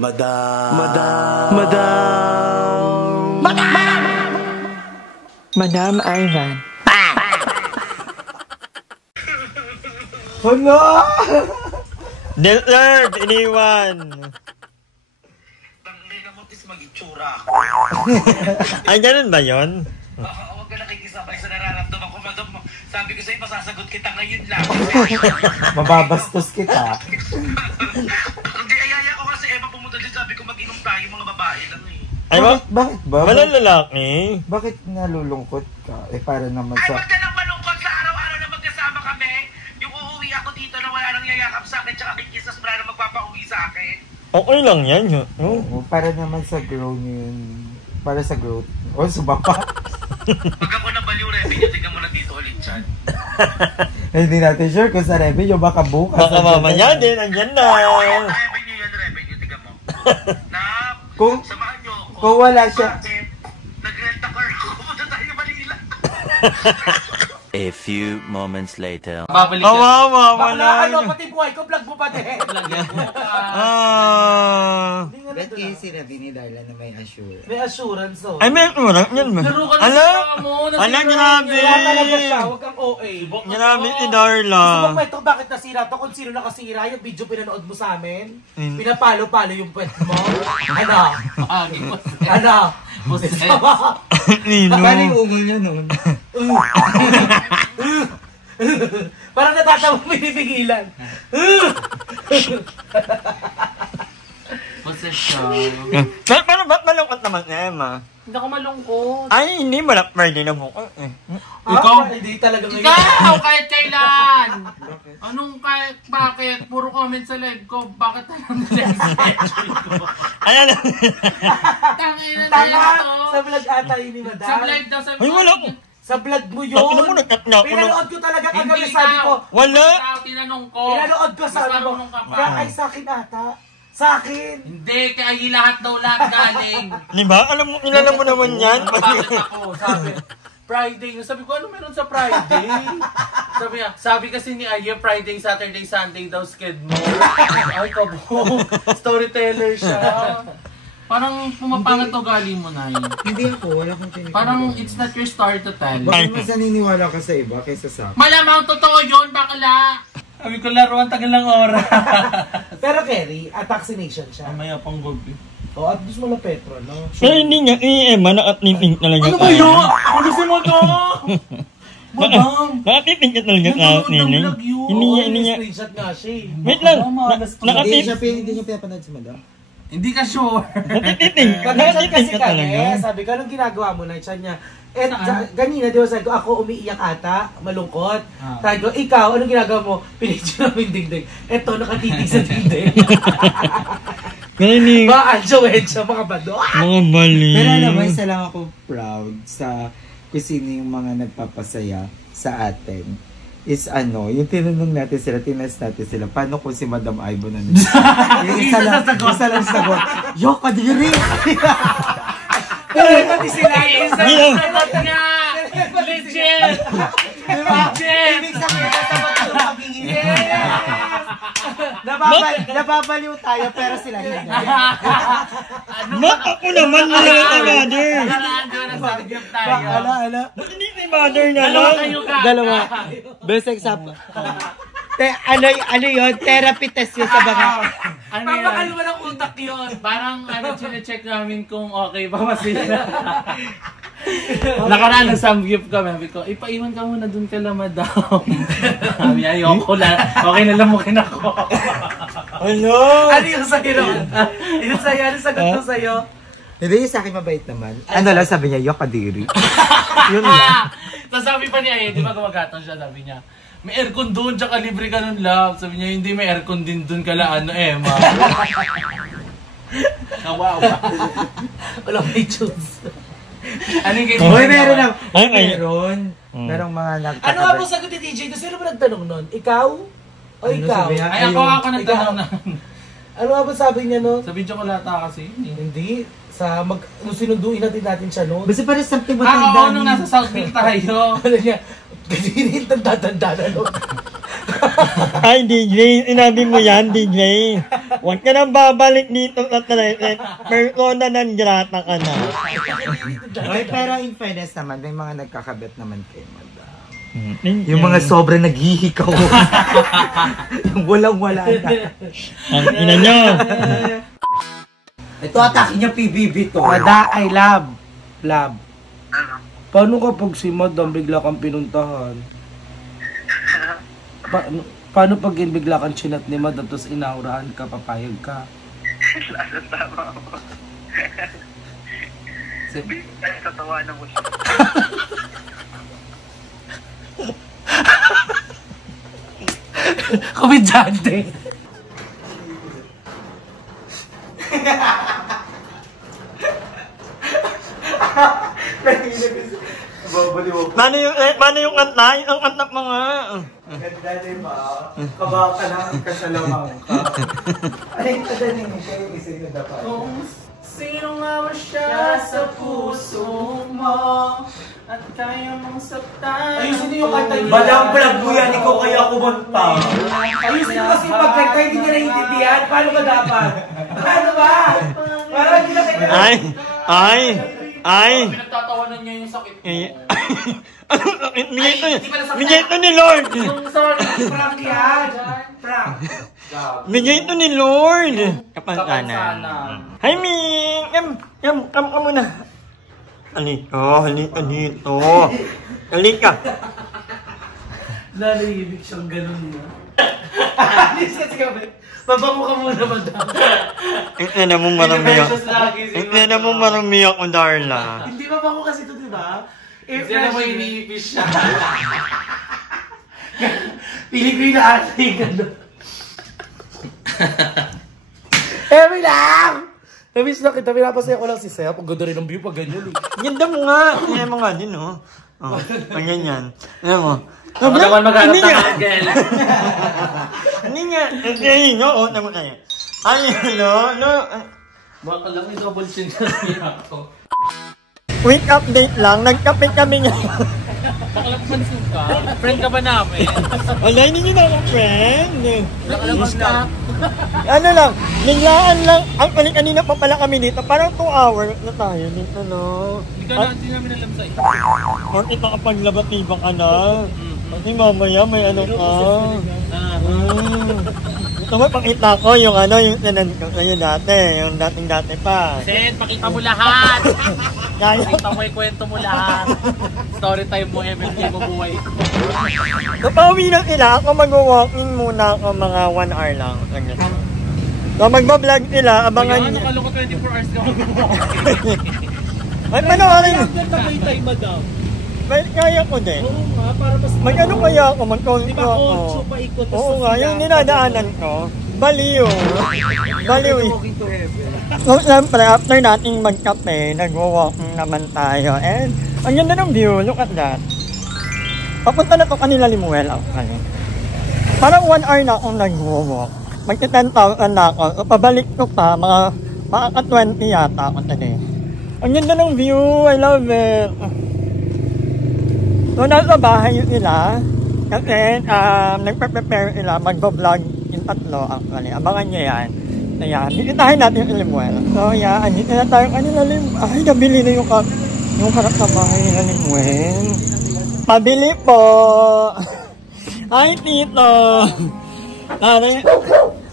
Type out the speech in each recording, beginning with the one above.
Madam. Madam Ivan. Hala! Delert! Iniwan! Tangay na mo, tis mag-itsura. Ay, ganun ba yun? Huwag ka nakikisabay sa nararamdaman ko, madam. Sabi ko sa'yo, masasagot kita ngayon lang. Mababastos kita. Hindi, ayaya ko kasi Emma pumunta din. Sabi ko mag-inom tayo mga babae lang eh. Ay, Bakit ba? Walang lalaki. Bakit nalulungkot ka? Para naman Ay, sa... wag ka lang malungkot sa araw-araw na magkasama kami. Yung uuwi ako dito na wala nang yayakap sa akin, tsaka kikisas wala nang magpapauwi sa akin. Okay lang yan. Oo, para naman sa growth yun. Para sa growth. O, subapa. Pag ako nabaliw, revenue, tignan mo na dito ulit siya. Hindi natin sure kung sa revenue, baka bukas. Baka mamaya din, andyan na. Revenue yan, revenue, tignan mo. Na, samahan nyo ako. Kung wala siya. Nag-rent a car ako, pumunta tayo Manila. A few moments later. Babalik yan. Wala. Pati buhay ko, vlog mo pa din. Ba't kayo sinabi ni Darla na may assurance? May assurance, oh. Ay, may urang yan ba? Ala, grabe. Wala talaga siya, huwag kang OA. Grabe si Darla. Gusto mo kwento bakit nasira to? Kung sino nakasira, yung video pinanood mo sa amin? Pinapalo-palo yung pwet mo? Ano? Nino. Paano yung ungol niya noon? Parang natatawa mo pinipigilan. Pero paano ba't malungkot naman ni Emma? Hindi ako malungkot. Ay, hindi mo lang pwede na buka eh. Ikaw? Hindi talaga ngayon. Ikaw, kahit kailan! Bakit? Puro comment sa live ko. Bakit alam nila yung schedule ko? Ayan. Tangin na Tama! ito. Sa vlog ata yun ni Madam. Sa live daw, Ay, wala ko. Sa vlog mo yun. Ako naman, nagkatna ko. Pinanood ko talaga kagabi, Hindi sabi ko. Wala. Tinanong ko. Pinanood ko, sabi ko. Ay, sa akin ata. Sa akin. Hindi, kaya lahat galing. Di ba? Alam mo, ilalam mo naman yan. Bakit ako? Friday. Sabi ko, ano meron sa Friday? Sabi kasi ni Aya, Friday, Saturday, Sunday daw sked mo. Ay, kabo. Storyteller siya. Parang pumapangat to galing mo na yun. Hindi ako, wala kong tinitira. Parang it's not your story to tell. Bakit mas naniniwala ka sa iba kaysa sa akin? Malamang totoo yun, bakla! Sabi ko, laruan tagal ng oras. Pero Kerry, vaccination siya. Mamaya pang gobi. O, at gusto mo na Petro, no? Pero hindi nga, Emma, nakatipink talaga. Ano ba yun? Ano si mo to? Madam! Nakatipink ka talaga ka, Nene. Hindi niya. Screenshot nga siya eh. Wait lang. Hindi niya pinapanood si Madam? Hindi ka sure. Nakatipink. Pag-chat kasi Nakatipink ka kami, talaga. sabi ko, anong ginagawa mo na? Chat niya. Eh, ganina, di ba sabi ko, ako umiiyak ata, malungkot. Sabi ko, ikaw, anong ginagawa mo? Pinidyo namin dingding. Eto, nakatitig sa dingding. Galing. Mga anjo-enjo, mga bado. Mga bali. Pero alam mo, isa lang ako proud sa kung sino yung mga nagpapasaya sa atin. Is yung tinanong natin sila, tinas natin sila, paano kung si Madam Ivo na nila? Yung isa lang sagot. Yo, kadiri! Pero pati sila, isa lang sagot nga! Legit! Legit! Ibig sabihin na sagot yung pagiging. Nababaliw tayo, pero sila hindi. Mak, ako naman na lang ang mother. Nag-give tayo. Ala. Ba't hindi si mother na Dalawa lang? kayo ka. Dalawa. Best example. Ano yun? Therapy test yun sa mga... Ano Pamakal yun? mo ng utak yun. Parang check namin kung okay ba ba sila. Nakaraan ng samgyup kami. Sabi ko, ipaiwan ka muna dun kala madam. Sabi niya, ayoko lang. Okay na lang mo ako. Ano? Ano yung sa'yo? Yung sa'yo, ano sagot mo sa'yo? Hindi yung sa akin mabait naman. Ano lang sabi niya, yo, kadiri. Yun lang. Tapos sabi pa niya, di ba gumagatan siya, sabi niya, may aircon doon, tsaka libre ka ng love. Sabi niya, hindi may aircon din doon kala Emma. Kawawa. Wala may choose. Ano yung ganyan? Hoy, meron na. Ay. Meron. Merong mga nagtatabay. Ano nga po sagot ni DJ? Sino ba nagtanong nun? Ikaw? O ikaw? sabi niya? Ay, ako nagtanong na. Ano nga ba sabi niya nun? Sabi chocolata kasi yun eh. Hindi. Nung sinunduin natin siya nun. Basta parang something Oo, matanda. nung nasa Southville tayo. Ano niya? Ganyan tanda-tanda na nun. Ay, DJ, sinabi mo yan, DJ. Huwag ka nang babalik dito sa toilet. Persona non grata ka na. Ay, pero in fairness naman, may mga nagkakabit naman kay madam. Yung mga sobrang naghihikaw. Yung walang-wala na. Ang ina nyo. Ito atake niya PBB to. Mada, I love. Love. Paano kapag si madam bigla kang pinuntahan? Paano pag bigla kang chinat ni madam tapos inaurahan ka, papayag ka? Tama ako. Tatawanan ko siya. Komedyante. Paano yung kanta? Ang kanta mo nga. Ganda din ba? Kabaka lang kasalamang ka. Ay, kadaling kayo isip na dapat. Sino nga ba siya sa puso mo? At kaya mong saktan. Ayusin niyo yung kanta niya. Madam vlog mo yan, ikaw kaya kumanta. Ayusin niyo kasi pagkanta hindi niya naiintindihan. Paano ba dapat? Paano ba? Parang hindi na kayo. Ay. Pinagtatawanan niya yung sakit mo. Bigay ito ni Lord. Yung sorry. Prank yan. Prank. Bigay ito ni Lord. Kapansanan. Hi, Ming. Kam ka muna. Halika dito. Halika. Nalibig siyang ganun na. Alis kasi kami. Babango ka muna, madam. Ina mo marami ako, Darla. Hindi babango kasi ito, di ba? Kasi na may iniipis siya. Piling ko yung naating gano'n. Emi lang! Namiss na kita, pinapasaya ko lang si Seth. Ang ganda rin ng view pag ganyan. Ganda mo nga. Kaya mo nga din, oh. Oh, ang ganyan. Alam mo. Ako naman maghanap ng angel. Hindi nga. Ay, no, naman tayo. Ay, no. Baka lang may double chin na ako. Quick update lang. Nagkape kami nga. Baka lang pansin ka? Friend ka ba namin? Wala, hindi nyo na akong friend. Baka lang stop. Ano lang, biglaan lang. Ang kanina pa pala kami dito. Parang 2 hours na tayo dito, no? Hindi namin alam sa'yo. Bakit nakapaglabat-ibang ka na? Kasi mamaya may ano ka. Gusto mo pakita ko yung ano, yung tinan ko sa'yo dati. Yung dating-dati pa. Sen, pakita mo lahat! Kaya. Pakita mo yung kwento mo lahat. Story time mo, MLK mo buhay ko. Kapauwi na sila, ako mag-walk-in muna ako mga 1 hour lang. So magbablog sila, abangan niyo. Kaya nakaloko 24 hours ka mag-walk-in. Ay, panoorin. Kaya time, madam. Kaya ko din. Oo nga, para mas... Mag-ano kaya ako, mag-control Diba, ako. paikot. Oo nga, yung ninadaanan ko, baliw. Baliw eh. So, siyempre, after nating magkape, nag-walking naman tayo. And, ang ganda ng view, look at that. Papunta na to kanila Limuel actually. Parang 1 hour na akong nag-walk. Magti-10,000 na ako. So, pabalik ko pa, mga ka-20 yata ako today. Ang ganda ng view, I love it. So, nasa bahay yun nila. Kasi, nagpe-prepare sila, mag-vlog yung tatlo actually. Abangan nyo yan. So, yan. Bikitahin natin yung Limuel. So, yan. Dito na tayo kanila Limuel. Ay, nabili na yung harap sa bahay nila Limuel. Pabili po! Hi, Tito!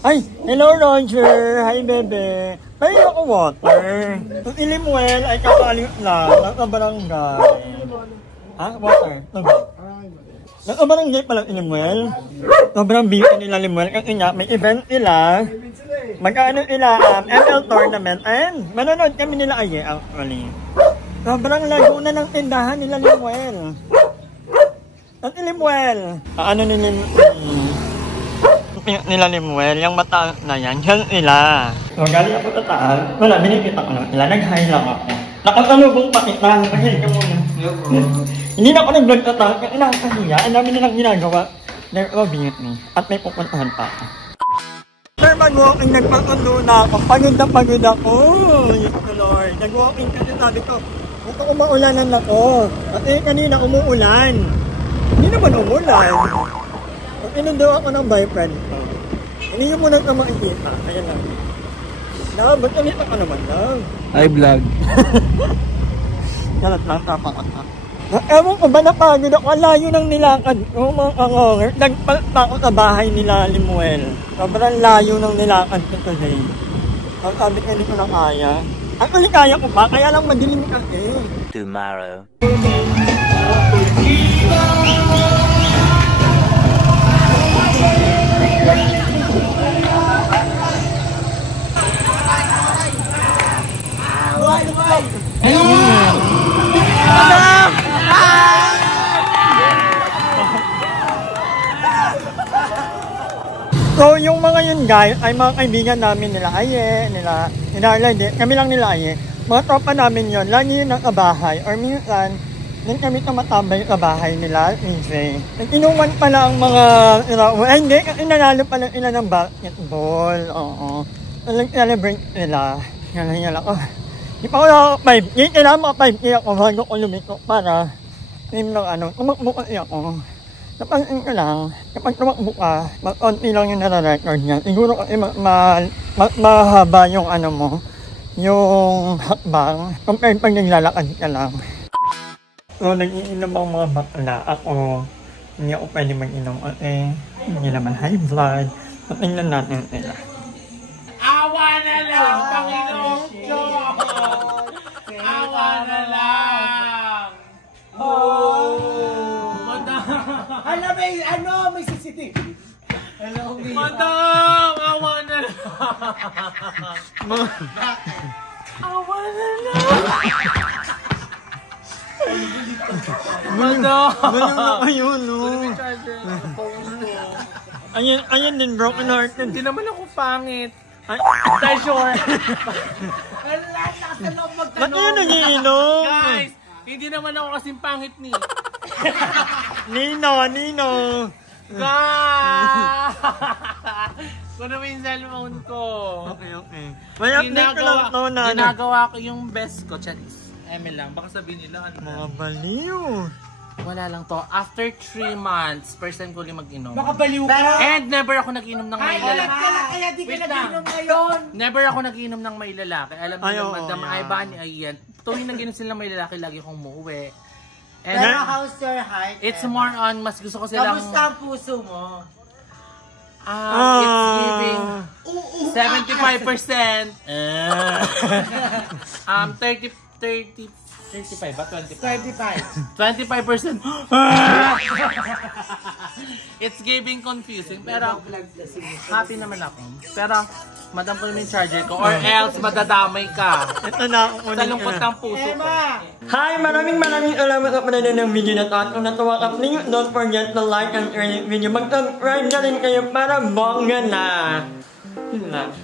Ay, hello, Roger! Hi, bebe! Pahin ako water. So, si Limuel ay kakalit lang. Nasa barangay. Ha? Water? Nasa barangay pala si Limuel. Sobrang busy nila Limuel. Kasi nga, may event sila. Magkaano sila, ML tournament. And manonood kami nila ay actually. Sobrang lago na ng tindahan nila Limuel. At Limuel, ano nila Limuel, yung mata na yan, yan nila. So, galing ako sa taas, wala, binikita ko lang sila, nag-high lang ako. Nakasalubong pa kita, nag-high ka muna. Hindi na ako nag-vlog sa taas, kasi nakakahiya, ang dami nilang ginagawa. They're obedient me, at may pupuntahan pa ako. Sir, mag-walking, nagpatundo na ako, pagod ako. Yes, Lord, nag-walking kasi sabi ko, ito umaulanan ako. Kasi kanina umuulan. Hindi naman umulan. Inundo ako ng boyfriend ko. Hindi mo na makikita. Ayan lang. Love, ba't ulit ako naman, love? Ay, vlog. Galat lang, tapakot na. Ewan ko ba napagod ako, layo ng nilakad ko, mga kangonger. Nagpalpa ako sa bahay nila, Limuel. Sobrang layo ng nilakad ko today. Ang sabi ko, hindi ko na kaya. Actually, kaya ko pa, kaya lang madilim kasi. Tomorrow. So, yung mga yun guys, ay mga kaibigan namin nila Aye, nila Arlene, kami lang nila Aye. Mga tropa namin yun, lagi yun nakabahay. Or minsan, din kami tumatambay sa bahay nila, Inse. Nag-inuman pala ang mga, hindi, inanalo pala nila ng basketball, oo. Nag-celebrate nila. Yan ako. Di pa ako na 5K, kailangan mga 5K ako bago ko lumito para team ng tumakbo kasi ako. Napansin ko lang, kapag tumakbo ka, konti lang yung nara-record niya. Siguro kasi mahaba yung mo, yung hakbang, compared pag naglalakad ka lang. So, nag-iinom ang mga bakla. Ako, hindi ako pwede mag-inom kasi hindi naman high blood. So, tingnan natin sila. Awa na lang, Panginoong Diyos! Awa na lang! Alam mo, may CCTV. Madam! Awa na lang! Awa na lang! Madam! Ganyan na kayo, no? Ayan din, broken heart. Hindi naman ako pangit. Ay, sure. Ba't yun nagiinom? Guys, hindi naman ako kasing pangit ni. Nino. Guys! Kuno mo yung cellphone ko. Okay. May update ko lang ito na ginagawa ko yung best ko, Charis. Lang, baka sabihin nila mga baliw. Wala lang to. After 3 months, first time ko ulit mag-inom. Baka baliw ka. And never ako nag-inom ng may lalaki. Kaya di ka nag-inom ngayon. Never ako nag-inom ng may lalaki. Alam niyo, Madam Ivan, ayan. Tuwing nag-inom sila may lalaki, lagi akong umuwi. And Pero how's your heart? It's more on, mas gusto ko silang... Kamusta ang puso mo? It's giving 75%. 35 ba? 25? 25%. It's giving confusing, pero happy naman ako. Pero, madam ko naman yung charger ko, or else madadamay ka. Ito na, Sa lungkot ng puso ko. Hi! Maraming salamat sa panonood ng video na ito. At kung natuwa ka, please don't forget to like and share this video. Mag-subscribe na rin kayo para bongga na. Yun lang.